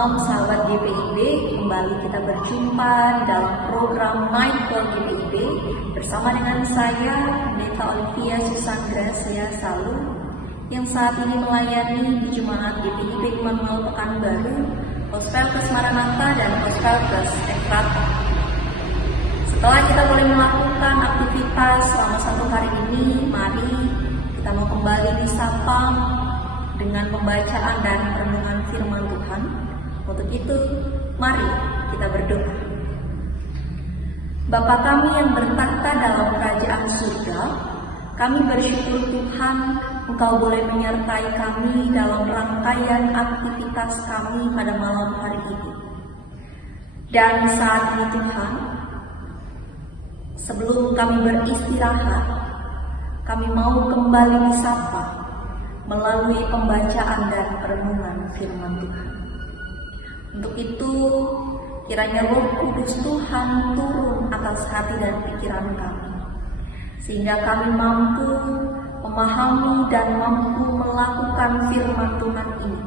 malam sahabat GPIB, kembali kita berjumpa di dalam program Night Call GPIB bersama dengan saya, Pendeta Olivia Susandra Saya Salu, yang saat ini melayani di Jemaat GPIB Immanuel Pekanbaru, Hospelkes Maranatha dan Hospelkes Efrata. Setelah kita boleh melakukan aktivitas selama 1 hari ini, mari kita mau kembali disapa dengan pembacaan dan renungan firman Tuhan. Untuk itu, mari kita berdoa. Bapa kami yang bertahta dalam kerajaan surga, kami bersyukur Tuhan, Engkau boleh menyertai kami dalam rangkaian aktivitas kami pada malam hari ini. Dan saat ini Tuhan, sebelum kami beristirahat, kami mau kembali disapa melalui pembacaan dan renungan firman Tuhan. Untuk itu, kiranya Roh Kudus Tuhan turun atas hati dan pikiran kami, sehingga kami mampu memahami dan mampu melakukan firman Tuhan ini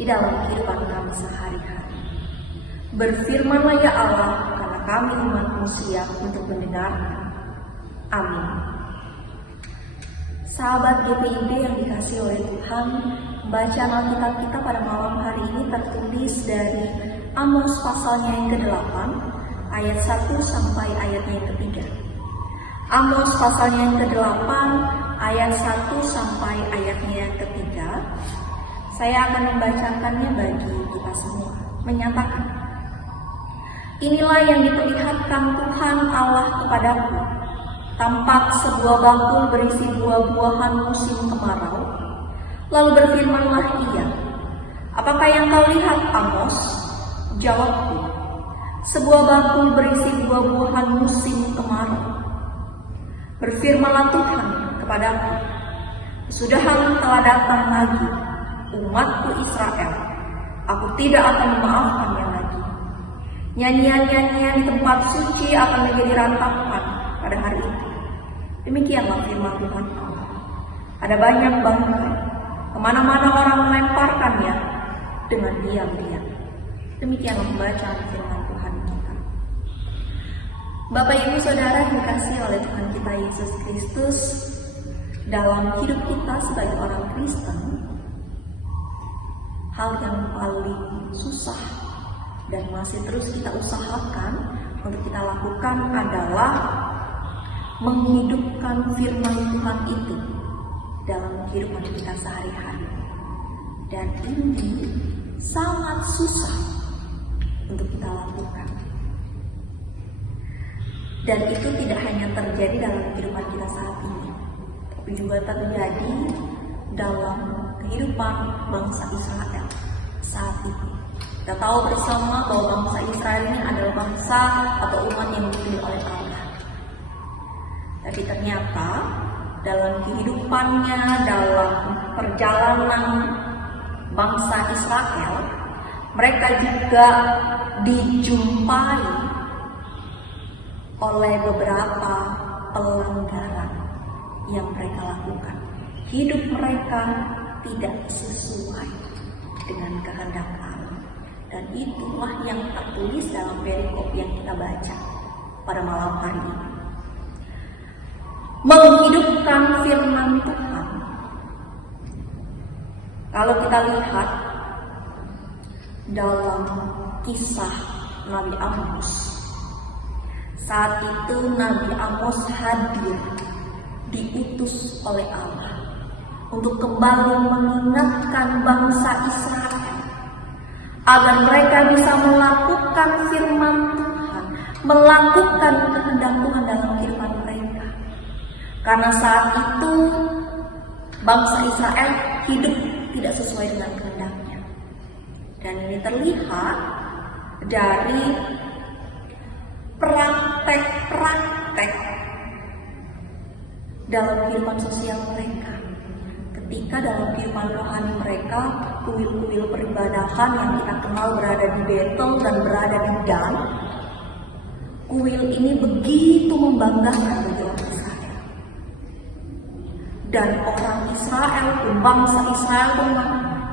di dalam kehidupan kami sehari-hari. Berfirmanlah ya Allah, karena kami umat-Mu siap untuk mendengar. Amin. Sahabat GPIB yang dikasihi oleh Tuhan, bacaan Alkitab kita pada malam hari ini tertulis dari Amos pasalnya yang ke-8, ayat 1 sampai ayatnya yang ke-3. Amos pasalnya yang ke-8, ayat 1 sampai ayatnya yang ke-3. Saya akan membacakannya bagi kita semua. Menyatakan, inilah yang diperlihatkan Tuhan Allah kepadaku. Tampak sebuah bakul berisi buah-buahan musim kemarau. Lalu berfirmanlah ia, apakah yang kau lihat, Amos? Jawabku, sebuah bakul berisi buah-buahan musim kemarau. Berfirmanlah Tuhan kepadaku, kesudahan telah datang lagi, umatku Israel. Aku tidak akan memaafkannya lagi. Nyanyian-nyanyian di tempat suci akan menjadi rantakan pada hari itu. Demikianlah firman Tuhan Allah. Ada banyak bangkai, kemana-mana orang melemparkannya dengan diam-diam. Demikianlah pembacaan firman Tuhan kita. Bapak Ibu Saudara yang dikasihi oleh Tuhan kita Yesus Kristus, dalam hidup kita sebagai orang Kristen, hal yang paling susah dan masih terus kita usahakan untuk kita lakukan adalah menghidupkan firman Tuhan itu dalam kehidupan kita sehari-hari. Dan ini sangat susah untuk kita lakukan. Dan itu tidak hanya terjadi dalam kehidupan kita saat ini, tapi juga terjadi dalam kehidupan bangsa Israel saat ini. Kita tahu bersama bahwa bangsa Israel ini adalah bangsa atau umat yang dipilih oleh Allah. Tapi ternyata dalam kehidupannya, dalam perjalanan bangsa Israel, mereka juga dijumpai oleh beberapa pelanggaran yang mereka lakukan. Hidup mereka tidak sesuai dengan kehendak Allah. Dan itulah yang tertulis dalam perikop yang kita baca pada malam hari ini. Menghidupkan firman Tuhan. Kalau kita lihat dalam kisah Nabi Amos, saat itu Nabi Amos hadir, diutus oleh Allah untuk kembali mengingatkan bangsa Israel agar mereka bisa melakukan firman Tuhan, melakukan kehendak Tuhan dalam kehidupan mereka. Karena saat itu bangsa Israel hidup tidak sesuai dengan kehendaknya. Dan ini terlihat dari praktek-praktek dalam kehidupan sosial mereka. Ketika dalam kehidupan rohani mereka, kuil-kuil peribadatan yang kita kenal berada di Betel dan berada di Dan, kuil ini begitu membanggakan bagi orang Israel. Dan orang Israel, bangsa Israel pun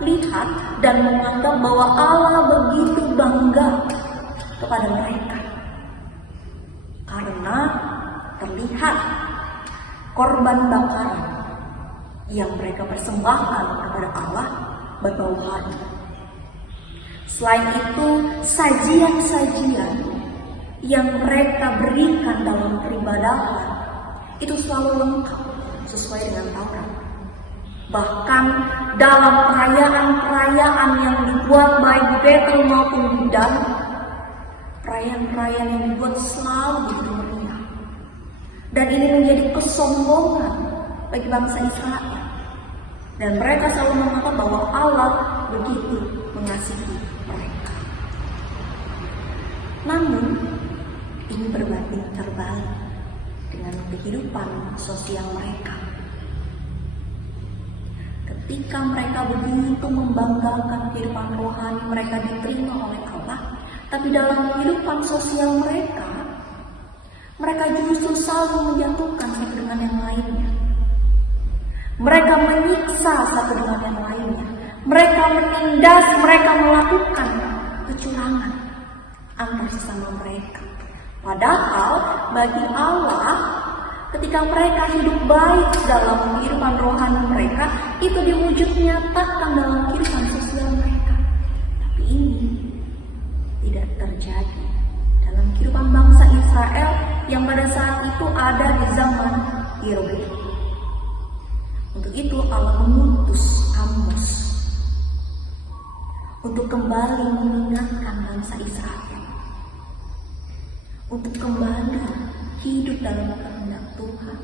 lihat dan menganggap bahwa Allah begitu bangga kepada mereka. Karena terlihat korban bakaran yang mereka persembahkan kepada Allah berbau harum. Selain itu, sajian-sajian yang mereka berikan dalam peribadahan itu selalu lengkap sesuai dengan Taurat. Bahkan dalam perayaan-perayaan yang dibuat baik di Betel maupun di Dan, perayaan-perayaan yang dibuat selalu begitu meriah. Dan ini menjadi kesombongan bagi bangsa Israel. Dan mereka selalu mengatakan bahwa Allah begitu mengasihi mereka. Namun, ini berbanding terbalik dengan kehidupan sosial mereka. Ketika mereka begitu membanggakan kehidupan rohani mereka diterima oleh Allah, tapi dalam kehidupan sosial mereka justru selalu menjatuhkan satu dengan yang lainnya. Mereka menyiksa satu dengan yang lainnya. Mereka menindas, mereka melakukan kecurangan antar sesama mereka. Padahal bagi Allah, ketika mereka hidup baik dalam kehidupan rohani mereka, itu diwujud nyatakan dalam kehidupan sosial mereka. Tapi ini tidak terjadi dalam kehidupan bangsa Israel yang pada saat itu ada di zaman Yerobeam. Untuk itu Allah mengutus Amos untuk kembali mengingatkan bangsa Israel, untuk kembali hidup dalam kehendak Tuhan.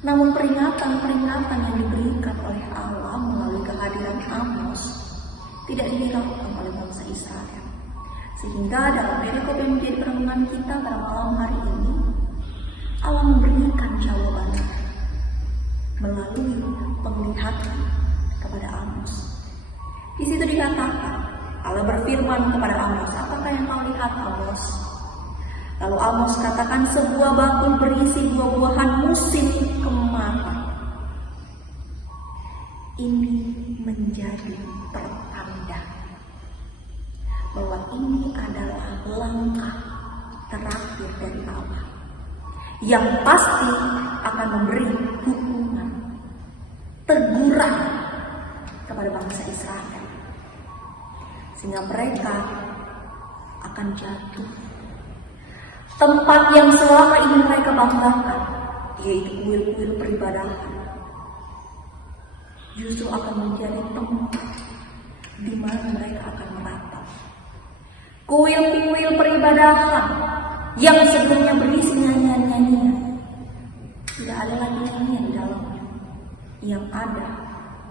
Namun peringatan-peringatan yang diberikan oleh Allah melalui kehadiran Amos tidak dihiraukan oleh bangsa Israel. Sehingga dalam perikop yang menjadi perenungan kita pada malam hari ini, Allah memberikan jawabannya melalui penglihatan kepada Amos. Di situ dikatakan, Allah berfirman kepada Amos, "Apakah yang kau lihat, Amos?" Lalu Amos katakan, "Sebuah bakul berisi buah-buahan musim kemarau." Ini menjadi pertanda bahwa ini adalah langkah terakhir dari Allah yang pasti akan memberi hukuman, teguran kepada bangsa Israel, sehingga mereka akan jatuh. Tempat yang selama ini mereka banggakan, yaitu kuil-kuil peribadahan, justru akan menjadi tempat di mana mereka akan meratap. Kuil-kuil peribadahan yang sebelumnya berisi nyanyian-nyanyian, tidak ada lagi nyanyian di dalamnya. Yang ada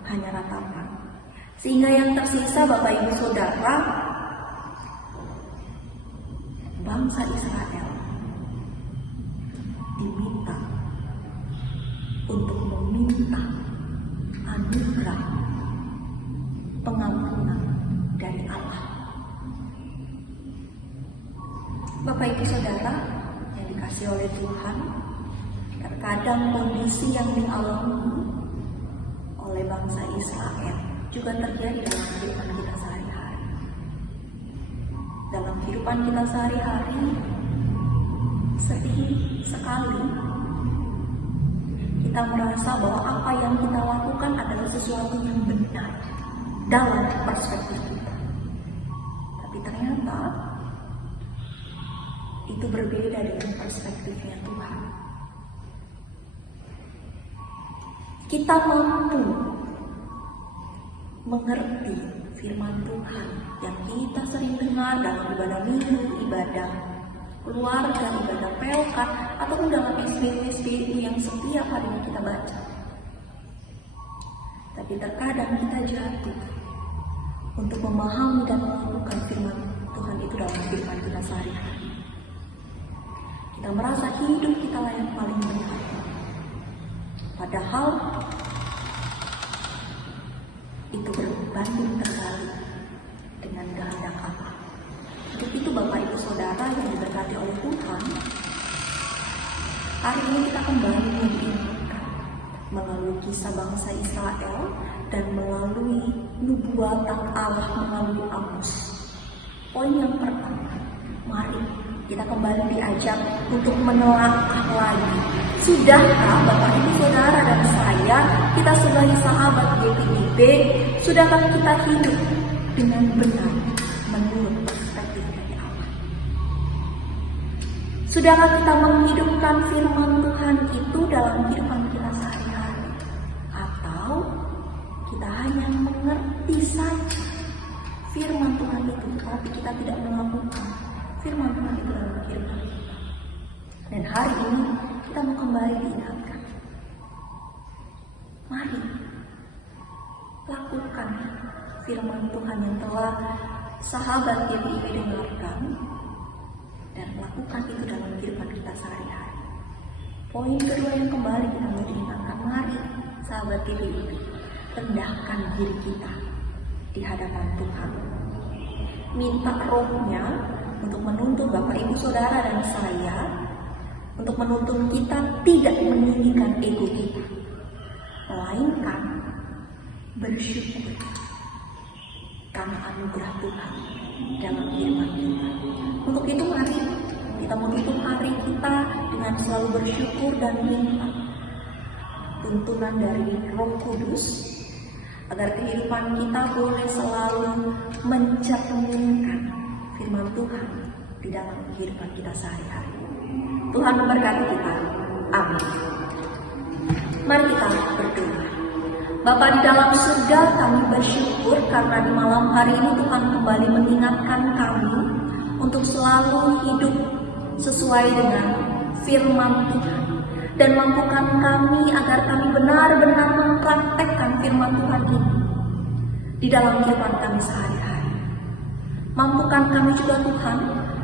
hanya ratapan. Sehingga yang tersisa, Bapak Ibu Saudara, bangsa Israel diminta untuk meminta anugerah pengampunan dari Allah. Bapak Ibu Saudara yang dikasihi oleh Tuhan, terkadang kondisi yang dialami oleh bangsa Israel juga terjadi dalam kehidupan kita sehari-hari. Dalam kehidupan kita sehari-hari, sering sekali kita merasa bahwa apa yang kita lakukan adalah sesuatu yang benar dalam perspektif kita. Tapi ternyata itu berbeda dengan perspektifnya Tuhan. Kita mampu mengerti firman Tuhan yang kita sering dengar dalam ibadah minggu, ibadah keluarga, ibadah pelkat, ataupun dalam SBU yang setiap harinya kita baca. Tapi terkadang kita jatuh untuk memahami dan melakukan firman Tuhan itu dalam kehidupan kita sehari-hari. Kita merasa hidup kita lah yang paling benar. Padahal itu berbanding terbalik dengan kehendak Allah. Untuk itu Bapak Ibu Saudara yang diberkati oleh Tuhan, hari ini kita kembali diingatkan melalui kisah bangsa Israel dan melalui nubuatan Allah melalui Amos. Poin yang pertama, mari kita kembali diajak untuk menelaah lagi. Sudahkah Bapak Ibu Saudara dan saya, kita sebagai sahabat GPIB, sudahkah kita hidup dengan benar menurut perspektif dari Allah? Sudahkah kita menghidupkan firman Tuhan itu dalam kehidupan kita sehari-hari? Atau kita hanya mengerti saja firman Tuhan itu, tapi kita tidak melakukan firman Tuhan itu dalam kehidupan kita? Dan hari ini kita mau kembali diingatkan. Mari lakukan firman Tuhan yang telah sahabat GPIB dengarkan dan lakukan itu dalam kehidupan kita sehari-hari. Poin kedua yang kembali kita mau diingatkan, mari sahabat GPIB, rendahkan diri kita di hadapan Tuhan. Minta Roh-Nya untuk menuntun Bapak Ibu Saudara dan saya, untuk menuntun kita tidak meninggikan ego kita, melainkan bersyukur karena anugerah Tuhan dalam kehidupan kita. Untuk itu mari kita menutup hari kita dengan selalu bersyukur dan minta tuntunan dari Roh Kudus, agar kehidupan kita boleh selalu mencerminkan firman Tuhan di dalam kehidupan kita sehari-hari. Tuhan memberkati kita. Amin. Mari kita berdoa. Bapa di dalam surga, kami bersyukur karena di malam hari ini Tuhan kembali mengingatkan kami untuk selalu hidup sesuai dengan firman Tuhan, dan mampukan kami agar kami benar-benar mempraktekkan firman Tuhan ini di dalam kehidupan kami sehari-hari. Mampukan kami juga Tuhan,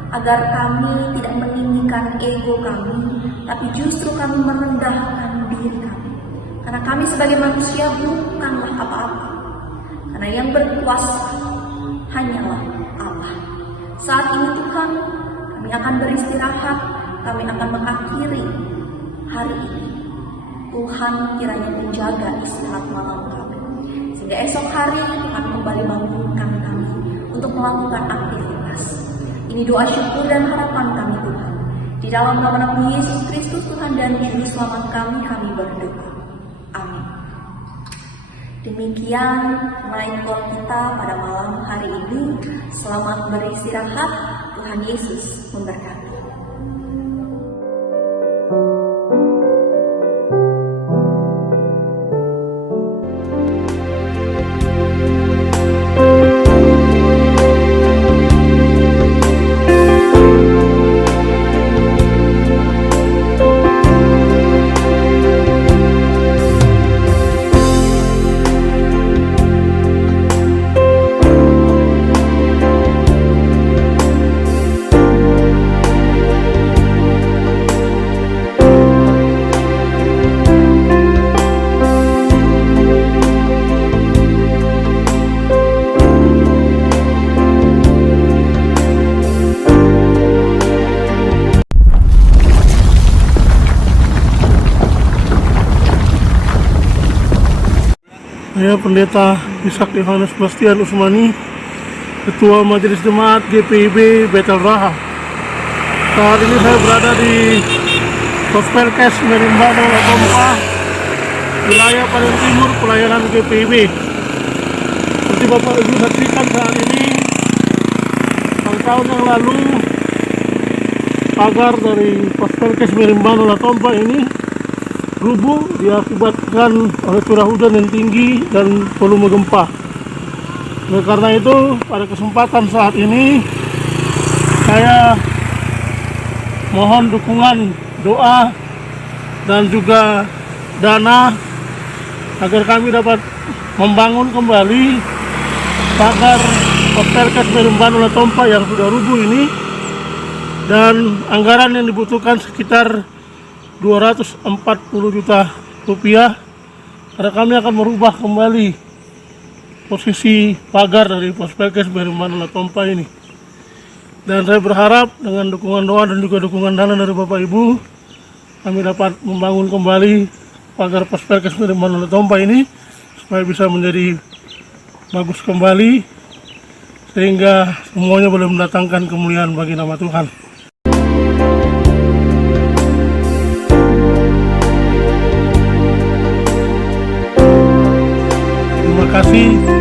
agar kami tidak meninggikan ego kami, tapi justru kami merendahkan diri kami. Karena kami sebagai manusia bukanlah apa-apa. Karena yang berkuasa hanyalah Allah. Saat ini Tuhan, kami akan beristirahat, kami akan mengakhiri hari ini. Tuhan kiranya menjaga istirahat malam kami, sehingga esok hari Tuhan kembali bangunkan kami untuk melakukan aktivitas. Ini doa syukur dan harapan kami Tuhan. Di dalam nama Yesus Kristus Tuhan dan Juru Selamat kami berdoa. Amin. Demikian night call kita pada malam hari ini. Selamat beristirahat. Tuhan Yesus memberkati. Saya Pendeta Ishak Yohanes Bastian Usmani, Ketua Majelis Jemaat GPIB Betel Raha. Saat ini saya berada di Pospelkes Merimbano Latompa, wilayah paling timur pelayanan GPIB. Seperti Bapak Ibu saksikan saat ini, tahun yang lalu pagar dari Pospelkes Merimbano Latompa ini rubuh diakibatkan oleh curah hujan yang tinggi dan volume gempa. Oleh karena itu, pada kesempatan saat ini saya mohon dukungan doa dan juga dana agar kami dapat membangun kembali pagar Pospelkes Merimbano Latompa yang sudah rubuh ini, dan anggaran yang dibutuhkan sekitar 240 juta rupiah, karena kami akan merubah kembali posisi pagar dari Pospelkes Merimbano Latompa ini. Dan saya berharap dengan dukungan doa dan juga dukungan dana dari Bapak Ibu, kami dapat membangun kembali pagar pos Perkes Merimbangun Tompa ini supaya bisa menjadi bagus kembali, sehingga semuanya boleh mendatangkan kemuliaan bagi nama Tuhan. Terima kasih.